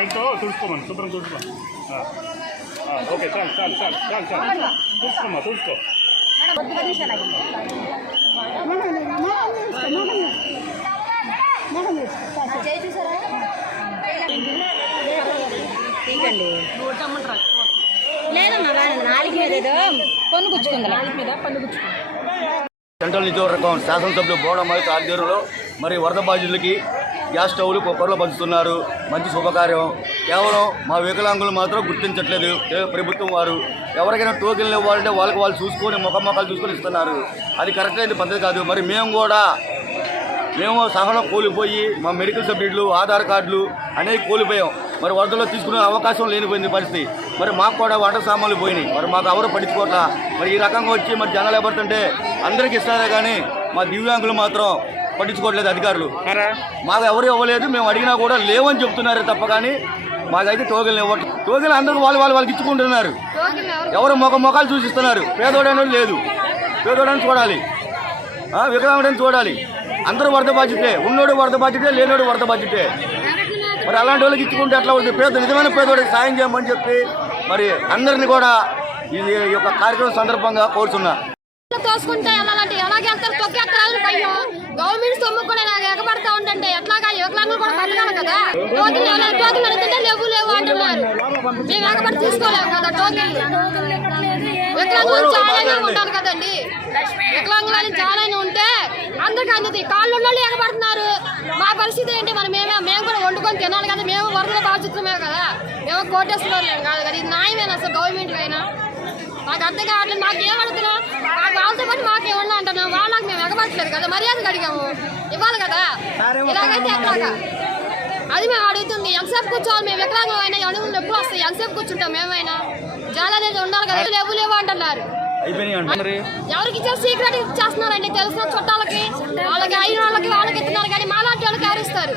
బయటతో తుడుచుకోమని శుభ్రం తుడుచుకో. ఓకే చాలు చాలు చాలు చాలు చాలు తుడుచుకోమ్మా తుడుచుకో. లేదమ్మా నాలుగు మీద ఏదో పన్ను గుచ్చుకుంది, నాలుగు మీద పన్ను గుచ్చుకుంది. సెంట్రల్ నియోజకవర్గం శాసనసభ్యులు బోడమల్లి ఆధ్వర్యంలో మరి వరద బాధితులకి గ్యాస్ స్టవ్లు కుక్కర్లో పంచుతున్నారు. మంచి శుభకార్యం. కేవలం మా వికలాంగులు మాత్రం గుర్తించట్లేదు ప్రభుత్వం వారు. ఎవరికైనా టోకెన్లు ఇవ్వాలంటే వాళ్ళకి వాళ్ళు చూసుకొని ముఖాలు చూసుకొని ఇస్తున్నారు. అది కరెక్ట్ అయిన పద్ధతి కాదు. మరి మేము సహనం కోల్పోయి మా మెడికల్ సబ్జెక్టులు ఆధార్ కార్డులు అనేవి కోల్పోయాం. మరి వరదలో తీసుకునే అవకాశం లేనిపోయింది పరిస్థితి. మరి మాకు కూడా వాటర్ సామాన్లు పోయినాయి. మరి మాకు ఎవరు పట్టించుకోవట్లా. మరి ఈ రకంగా వచ్చి మరి జనాలు ఎవరుతుంటే అందరికీ ఇస్తారే కానీ మా దివ్యాంగులు మాత్రం పట్టించుకోవట్లేదు అధికారులు. మాకు ఎవరు ఇవ్వలేదు. మేము అడిగినా కూడా లేవని చెప్తున్నారు తప్ప కానీ మాకైతే టోకెన్లు ఇవ్వట్లేదు. టోకెన్లు అందరూ వాళ్ళకి ఇచ్చుకుంటున్నారు. ఎవరు ముఖాలు చూసిస్తున్నారు. పేదోడని లేదు. పేదోడని చూడాలి, వికలాంగుడని చూడాలి. అందరూ వరద బాధ్యతే. ఉన్నోడు వరద బాధ్యతే, లేనోడు వరద బాధ్యతే. మరి అలాంటి వాళ్ళకి ఇచ్చుకుంటే ఎట్లా ఉంటుంది? నిజమైన పేదోడికి సాయం చేయమని చెప్పి మరి అందరినీ కూడా ఈ యొక్క కార్యక్రమం సందర్భంగా కోరుతున్నా. తోసుకుంటే ఎలాంటి ఎలాగే వెళ్తారు, తొక్కేస్తారు. అయ్యో గవర్నమెంట్ సొమ్ము కూడా నాకు ఎగబడతా ఉంటే ఎట్లాగా యువకులందరూ కూడా బతకాలి కదా. టోకెన్లు అడుగుతుంటే లేవు అంటున్నారు. మేము ఎగబడి తీసుకోలేము కదా టోకెన్లు. వికలాంగులు చాలానే ఉంటాను కదండి. వికలాంగులు చాలానే ఉంటే అందరికీ అందుతాయి. కాళ్ళు ఉన్నోళ్ళు ఎగబడుతున్నారు. మా పరిస్థితి ఏంటి? మేము కూడా వండుకొని తినాలి కదా. మేము వరదల బాధ్యతమే కదా. మేము కోటేశ్వరం కాదు కదా. ఇది న్యాయమేనా అసలు గవర్నమెంట్ అయినా? మాకు అర్థం కావట్లేదు. మాకేమడుతున్నాం? మాకు వాళ్ళతో పాటు మాకేమన్నా అంటున్నాం. వాళ్ళకి మేము ఎగబట్టలేదు కదా. మర్యాదగా అడిగాము, ఇవ్వాలి కదా. ఇలాగైతే ఎట్లాగా? అది మేము అడుగుతుంది. ఎంతసేపు కూర్చోవాలి? మేము వికలాంగులు అయినా అడుగులు ఎప్పుడు వస్తాయి? ఎంతసేపు కూర్చుంటాం మేమైనా? చాలా అనేది ఉండాలి కదా. లేవు అంటున్నారు. ఎవరికి ఇచ్చారు? సీక్రెట్ ఇచ్చేస్తున్నారండి. తెలిసిన చుట్టాలకి, వాళ్ళకి అయిన వాళ్ళకి ఇస్తున్నారు కానీ మాలాంటి వాళ్ళకి ఎవరు ఇస్తారు?